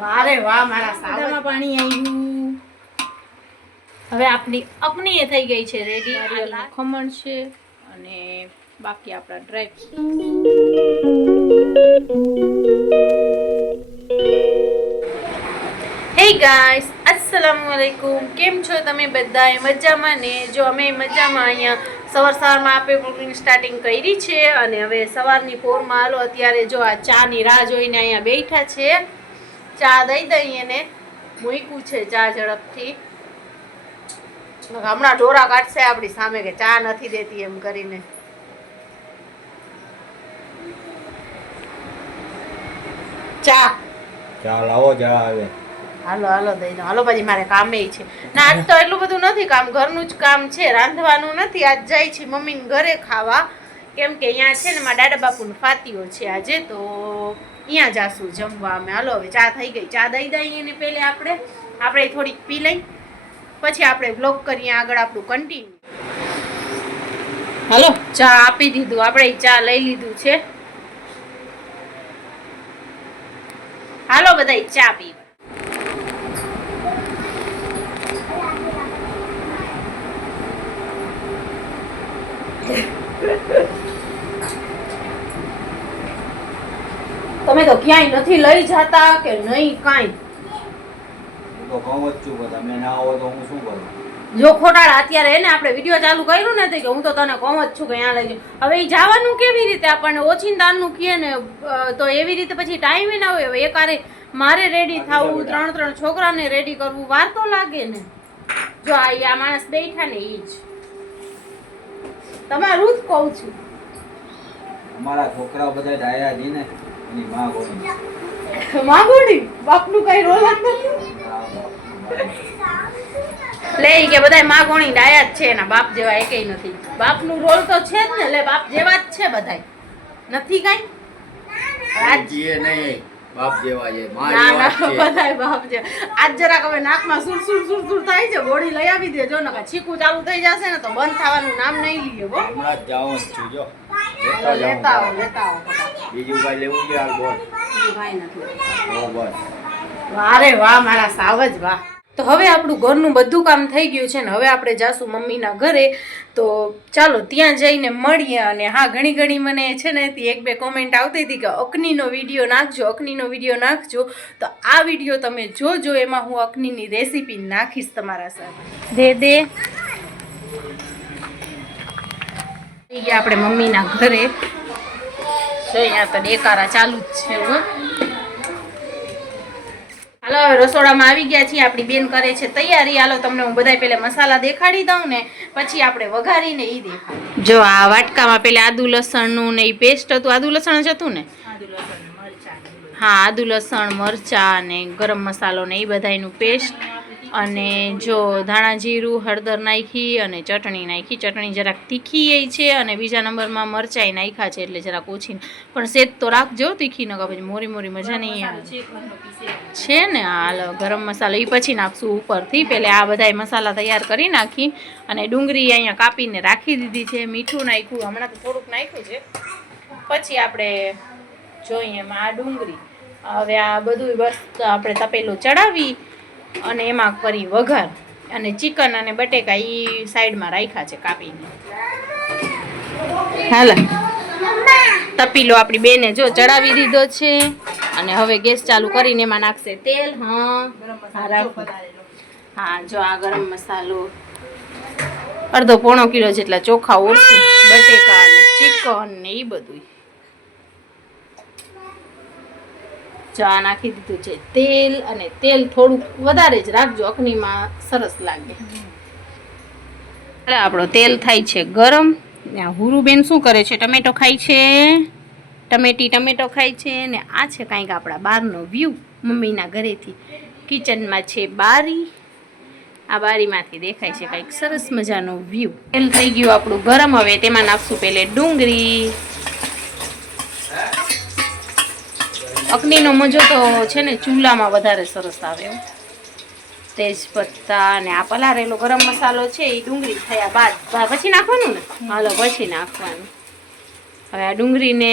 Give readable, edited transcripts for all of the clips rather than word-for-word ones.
વારે વાહ મારા સાવમાં પાણી આવ્યું. હવે આપણી અકની થઈ ગઈ છે રેડી. ખમણ છે અને બાકી આપણા ડ્રાય. હે ગાઈસ, અસ્સલામુ અલૈકુમ. કેમ છો તમે બધા? મજામાં ને? જો અમે મજામાં. અહીંયા સવારમાં આપણે બ્લોગિંગ સ્ટાર્ટિંગ કરી છે અને હવે સવારની પોરમાં હાલો અત્યારે જો આ ચા ની રાહ જોઈને અહીંયા બેઠા છે. ચા દઈ દઈએ ને મૂક્યું છે ચા ઝડપથી. હમણાં ઢોરા કાઢશે આપણી સામે કે ચા નથી દેતી એમ કરીને. ચા લાવો ચા આવે. હાલો હાલો દઈ દો. હાલો પછી મારે કામે છે ના. આજ તો એટલું બધું નથી કામ, ઘરનું જ કામ છે, રાંધવાનું નથી. આજ જાય છે મમ્મીને ઘરે ખાવા, કેમ કે અહીંયા છે ને મારા દાદા બાપુનો ફાતીઓ છે આજે, તો અહીંયા જાશું જમવા અમે. હાલો હવે ચા થઈ ગઈ, ચા દઈ દઈએ ને પહેલે આપણે થોડીક પી લઈ, પછી આપણે બ્લોગ કરીએ આગળ આપણું કન્ટિન્યુ. હાલો ચા આપી દીધું, આપણે ચા લઈ લીધું છે. હાલો બધા ચા પી. તમે તો ક્યાંય નથી લઈ જતા કે નહીં કાંઈ? તો કહું જ છું કે તમે ના આવો તો હું શું કરું? જો ખોટાડા અત્યારે એને આપણે વિડીયો ચાલુ કર્યું ને કે હું તો તને કહું જ છું કે અહીંયા લઈ જાઉં. હવે એ જવાનું કેવી રીતે? આપણને ઓછીંદાનું કહે ને તો એવી રીતે પછી ટાઈમે ના હોય. હવે એકારે મારે રેડી થવું, ત્રણ છોકરાને રેડી કરવું, વાર તો લાગે ને. જો આ માણસ બેઠા ને એ જ તમારું જ કહું છું. અમારા છોકરાઓ બધા ડાયા છે ને, એની માં ગોળી. માગોડી બાપનું કઈ રોલ નથી. લે કે બધા માગોણી ડાયા જ છે, એના બાપ જેવા એકેય નથી. બાપનું રોલ તો છે જ ને, લે બાપ જેવા જ છે બધાય. નથી કાઈ રાજ્ય નહીં, બાપ જેવા છે, માં ના જેવા ના છે. બધાય બાપ છે. આજ જરાક હવે નાકમાં સુર થાય છે, ગોળી લઈ આવી દેજો ને છીકું ચાલુ થઈ જશે ને તો બંધ થવાનું નામ નહીં લઈએ. હો હમણાં જ જાઉં જ છું જો. લેતા આવો બીજું કઈ લેવું છે હાલ બોલ. બીજું કાંઈ નથી. હો બસ. વારે વાહ મારા સાવજ વાહ. તો હવે આપણું ઘરનું બધું કામ થઈ ગયું છે ને હવે આપણે જાશું મમ્મીના ઘરે. તો ચાલો ત્યાં જઈને મળીએ. અને હા, ઘણી મને છે ને એક બે કોમેન્ટ આવતી હતી કે અકનીનો વિડીયો નાખજો. તો આ વિડીયો તમે જોજો, એમાં હું અકનીની રેસીપી નાખીશ તમારા સાથે. દે આપણે મમ્મીના ઘરે જો અહીંયા તો ડેકારા ચાલુ જ છે. હાલો હવે રસોડામાં આવી ગયા છીએ. આપણી બેન કરે છે તૈયારી. હાલો તમને હું બધા પહેલા મસાલા દેખાડી દઉં ને પછી આપણે વઘારીને ઈ દેખાડી. જો આ વાટકામાં પેલા આદુ લસણનું ને ઈ પેસ્ટ હતું. આદુ લસણ જ હતું ને? હા, આદુ લસણ મરચાં ને ગરમ મસાલો ને એ બધાનું પેસ્ટ. અને જો ધાણા જીરું, હળદર નાખી અને ચટણી નાખી. ચટણી જરાક તીખી એ છે અને બીજા નંબરમાં મરચાંય નાખ્યા છે એટલે જરાક ઓછી. પણ સેજ તો રાખજો તીખી ન પછી મોરી મજા નહીં આવે છે ને. હાલ ગરમ મસાલો એ પછી નાખશું ઉપરથી. પહેલે આ બધા મસાલા તૈયાર કરી નાખી અને ડુંગળી અહીંયા કાપીને રાખી દીધી છે. મીઠું નાખ્યું, હમણાં તો થોડુંક નાખ્યું છે. પછી આપણે જોઈએ એમાં આ ડુંગળી. હવે આ બધું બસ આપણે તપેલું ચડાવી અને એમાં કરી વઘાર. અને ચિકન અને બટેકા એ સાઈડમાં રાખ્યા છે કાપીને. હાલ તપીલો આપણી બેને જો ચડાવી દીધો છે અને હવે ગેસ ચાલુ કરીને એમાં નાખશે તેલ. હા જો આ ગરમ મસાલો, અડધો પોણો કિલો જેટલા ચોખા ઓળખી, બટેકા અને ચિકન ને એ બધું. ચા નાખી દીધું છે તેલ, અને તેલ થોડુંક વધારે જ રાખજો, અકનીમાં સરસ લાગે. આપણો તેલ થાય છે ગરમ. હુરુબેન શું કરે છે? ટમેટો ખાય છે. ટમેટો ખાય છે ને આ છે કાંઈક આપણા બહારનો વ્યૂ મમ્મીના ઘરેથી. કિચનમાં છે બારી, આ બારીમાંથી દેખાય છે કાંઈક સરસ મજાનો વ્યૂ. તેલ થઈ ગયું આપણું ગરમ. હવે તેમાં નાખશું પહેલે ડુંગળી. અકનીનો મજો તો છે ને ચૂલામાં વધારે સરસ આવે. તેજપત્તા અને આ પલારેલો ગરમ મસાલો છે એ ડુંગળી થયા બાદ પછી નાખવાનું ને. હાલો પછી નાખવાનું. હવે આ ડુંગળીને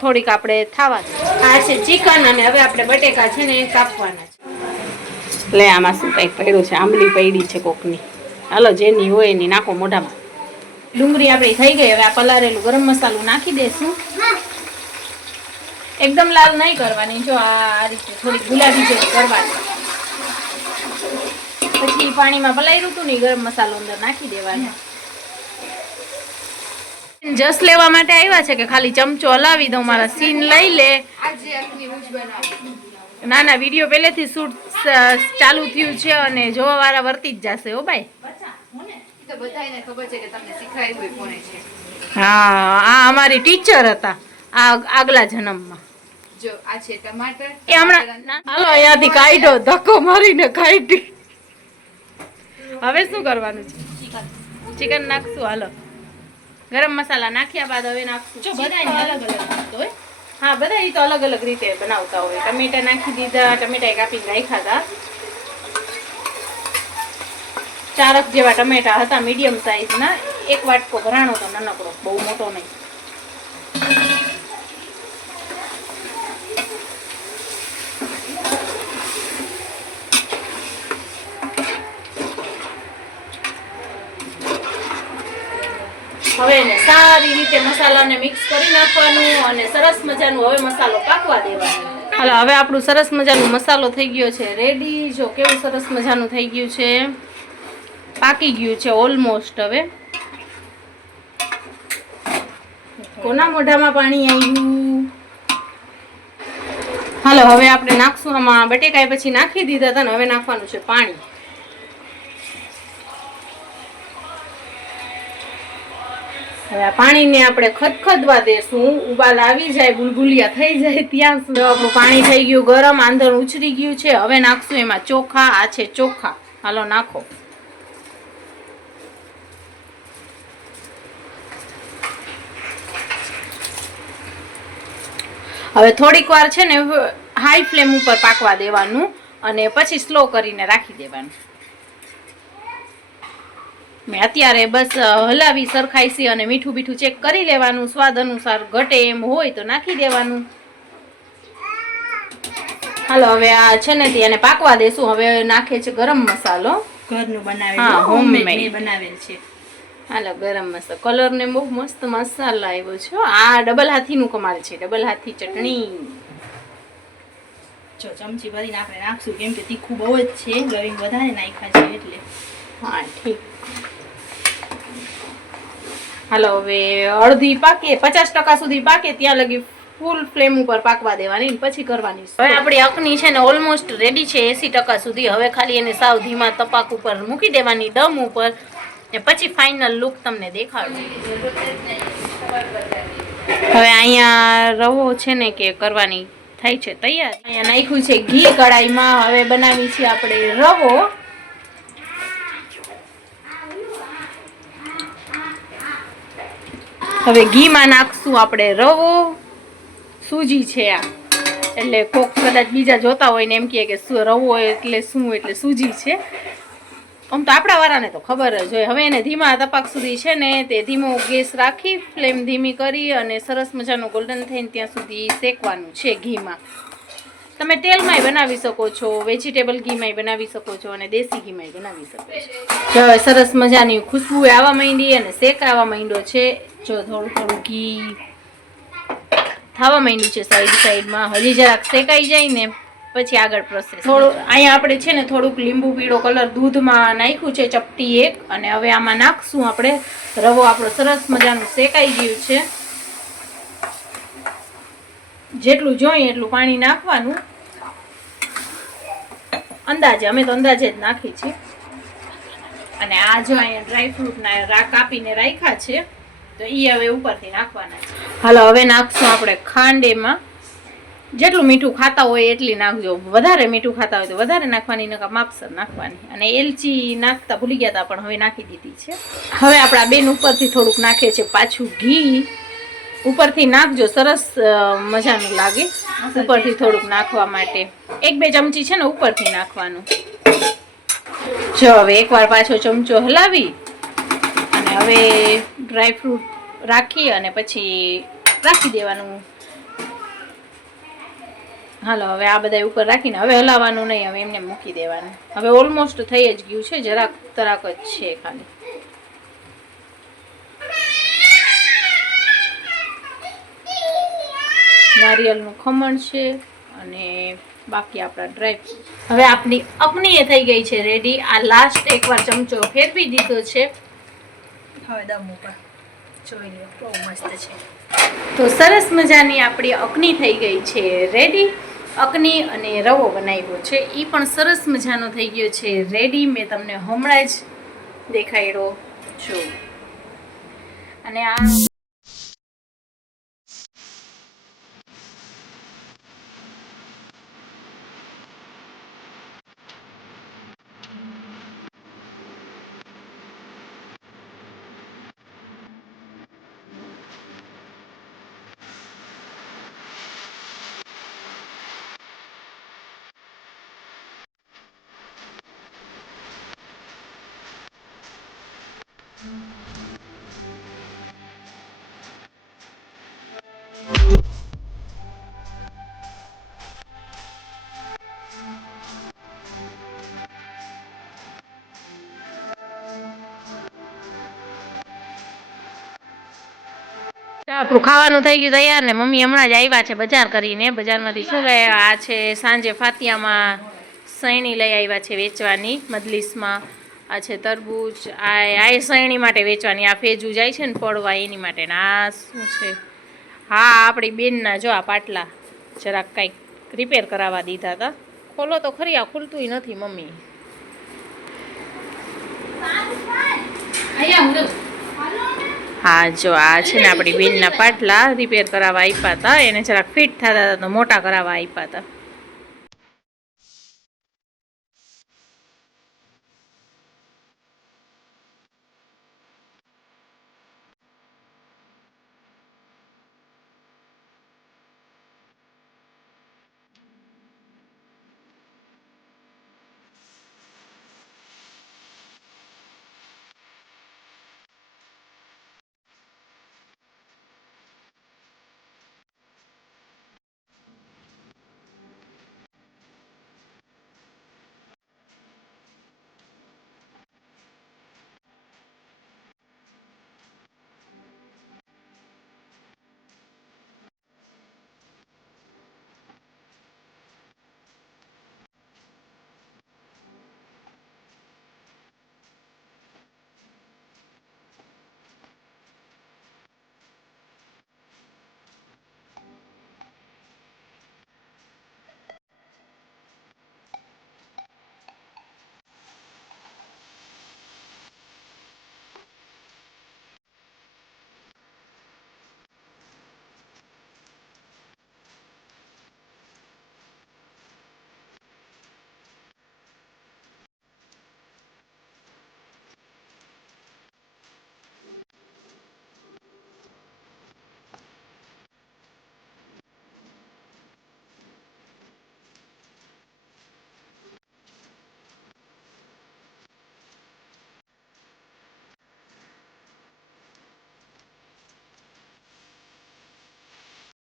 થોડીક આપણે થાવા આ છે ચિકન અને હવે આપણે બટેકા છે ને કાપવાના છે લે આમાં શું કંઈક પડ્યું છે આંબલી પડી છે કોકની હાલો જેની હોય એની નાખો મોઢામાં ડુંગળી આપણી થઈ ગઈ હવે આ પલાળેલું ગરમ મસાલો નાખી દેશું એકદમ લાલ નહીં કરવાની જો આ રીતે થોડી ગુલાબી જેવી કરવાની પછી પાણીમાં પલાળ્યું હતું ને ગરમ મસાલો અંદર નાખી દેવાનો જસ લેવા માટે આવ્યા છે કે ખાલી ચમચો હલાવી દઉં મારા સીન લઈ લે ના ના વિડીયો પહેલેથી શૂટ ચાલુ થયું છે અને જોવા વાળા વર્તી જ જશે હો ભાઈ હા આ અમારી ટીચર હતા આ આગલા જન્મમાં જો આ છે ટમાટર એ હમણાં હાલો અહીંયાથી કાઢ્યો ધક્કો મારીને કાઢી હવે શું કરવાનું છે ચિકન નાખશું હાલો ગરમ મસાલા નાખ્યા બાદ હવે નાખશું જો બધાને અલગ અલગ નાખતો હોય હા બધા તો અલગ અલગ રીતે બનાવતા હોય ટમેટા નાખી દીધા ટમેટા કાપીને રાખ્યા હતા 4 જેવા ટમેટા હતા મીડિયમ સાઈઝના એક વાટકો ભરાણો તો નાનકડો બહુ મોટો નહીં હવે એને સારી રીતે મસાલાને મિક્સ કરી નાખવાનું અને સરસ મજાનું હવે મસાલો પાકવા દેવાનો હાલો હવે આપણું સરસ મજાનું મસાલો થઈ ગયો છે રેડી જો કેવું સરસ મજાનું થઈ ગયું છે પાકી ગયું છે ઓલમોસ્ટ હવે કોના મોઢામાં પાણી આવ્યું હાલો હવે આપણે નાખશું આમાં બટેકાઈ પછી નાખી દીધા હતા ને હવે નાખવાનું છે પાણી હવે આ પાણીને આપણે ખદખદવા દેશું ઉબાલ આવી જાય ગુલગુલિયા થઈ જાય ત્યાં સુધી આપણું પાણી થઈ ગયું ગરમ આંધણ ઉછળી ગયું છે હવે નાખશું એમાં ચોખા આ છે ચોખા હાલો નાખો હવે થોડીક વાર છે ને હાઈ ફ્લેમ ઉપર પાકવા દેવાનું અને પછી સ્લો કરીને રાખી દેવાનું મેં અત્યારે બસ હલાવી સરખાઈસી અને મીઠું બીઠું ચેક કરી લેવાનું સ્વાદ અનુસાર ઘટે એમ હોય તો નાખી દેવાનું હાલો હવે આ છે ને તેને પાકવા દેશું હવે નાખે છે ગરમ મસાલો ઘરનું બનાવેલું હા હોમમેડ બનાવેલ છે હાલો ગરમ મસાલો કલર ને બહુ મસ્ત મસાલો આવ્યો છે આ ડબલ હાથીનું કમાલ છે ડબલ હાથી ચટણી જો ચમચી ભરીને આપણે નાખશું કેમ કે તીખું બહુ જ છે લવિંગ વધારે નાખ્યા છે એટલે હા ઠીક હાલો હવે અડધી પાકે 50% સુધી પાકે ત્યાં લગી ફૂલ ફ્લેમ ઉપર પાકવા દેવાની પછી કરવાની હવે આપણી અકની છે ને ઓલમોસ્ટ રેડી છે 80% સુધી હવે ખાલી એને સાવ ધીમા તપાક ઉપર મૂકી દેવાની દમ ઉપર ને પછી ફાઇનલ લુક તમને દેખાડું હવે અહીંયા રવો છે ને કે કરવાની થાય છે તૈયાર અહીંયા નાખ્યું છે ઘી કડાઈમાં હવે બનાવી છે આપણે રવો હવે ઘીમાં નાખશું આપણે રવો સૂજી છે આ એટલે કોક કદાચ બીજા જોતા હોય ને એમ કહે કે રવો એટલે શું એટલે સૂજી છે આમ તો આપણા વાળાને તો ખબર જ હોય હવે એને ધીમા તપાક સુધી છે ને તે ધીમો ગેસ રાખી ફ્લેમ ધીમી કરી અને સરસ મજાનું ગોલ્ડન થઈને ત્યાં સુધી શેકવાનું છે ઘીમાં તમે તેલમાંય બનાવી શકો છો વેજીટેબલ ઘીમાંય બનાવી શકો છો અને દેશી ઘીમાંય બનાવી શકો છો હવે સરસ મજાની ખુશ્બુ આવવા માંડી અને શેક આવવા માંડ્યો છે જો થોડું થોડું ઘી થવા માંડ્યું છે સાઈડમાં હજી જરાક શેકાઈ જાય ને પછી આગળ પ્રોસેસ થોડું અહીંયા આપણે છે ને થોડુંક લીંબુ પીળો કલર દૂધમાં નાખ્યું છે ચપટી એક અને હવે આમાં નાખશું આપણે રવો આપણો સરસ મજાનું શેકાઈ ગયું છે જેટલું જોઈએ એટલું પાણી નાખવાનું અંદાજે અમે તો અંદાજે જ નાખી છે અને આ જો અહીંયા ડ્રાયફ્રૂટના કાપીને રાખ્યા છે તો એ હવે ઉપરથી નાખવાના છે હાલો હવે નાખશું આપણે ખાંડ એમાં જેટલું મીઠું ખાતા હોય એટલી નાખજો વધારે મીઠું ખાતા હોય તો વધારે નાખવાની નકા માપસર નાખવાની અને એલચી નાખતા ભૂલી ગયા હતા પણ હવે નાખી દીધી છે હવે આપણા બેન ઉપરથી થોડુંક નાખે છે પાછું ઘી ઉપરથી નાખજો સરસ મજાનું લાગે ઉપરથી થોડુંક નાખવા માટે 1-2 ચમચી છે ને ઉપરથી નાખવાનું જો હવે એકવાર પાછો ચમચો હલાવી અને હવે ડ્રાયફ્રૂટ રાખી અને પછી રાખી દેવાનું. હાલો હવે આ બધા ઉપર રાખીને હવે હલાવવાનું નહીં, હવે એમને મૂકી દેવાનું. હવે ઓલમોસ્ટ થઈ જ ગયું છે, જરાક તરાક જ છે ખાલી. નારિયેળનું ખમણ છે અને બાકી આપણા ડ્રાયફ્રૂટ. હવે આપણી અપની એ થઈ ગઈ છે રેડી. આ લાસ્ટ એકવાર ચમચો ફેરવી દીધો છે. હવે દમ ઉપર જોઈ લો, બહુ મસ્ત છે. તો સરસ મજાની આપણી અકની થઈ ગઈ છે રેડી. અકની અને રવો બનાવ્યો છે, એ પણ સરસ મજાનો થઈ ગયો છે રેડી. મેં તમને હમણાં જ દેખાડ્યો છો. અને આ આપણું ખાવાનું થઈ ગયું તૈયાર ને મમ્મી હમણાં જ આવ્યા છે બજાર કરીને. બજારમાંથી શું લઈ આવ્યા? આ છે સાંજે ફાતિયામાં સૈણી લઈ આવ્યા છે વેચવાની મજલિસમાં. આ છે તરબૂચ, આ સૈણી માટે વેચવાની. આ ફેજુ જાય છે ને પડવા એની માટે. ને આ શું છે? હા આપણી બેનના જો આ પાટલા જરાક કાંઈક રિપેર કરાવવા દીધા હતા. ખોલો તો ખરી, આ ખુલતું નથી મમ્મી. હા જો આ છે ને આપણી બેનના પાટલા રિપેર કરાવવા આપ્યા હતા. એને જરાક ફિટ થતા હતા તો મોટા કરાવવા આપ્યા હતા.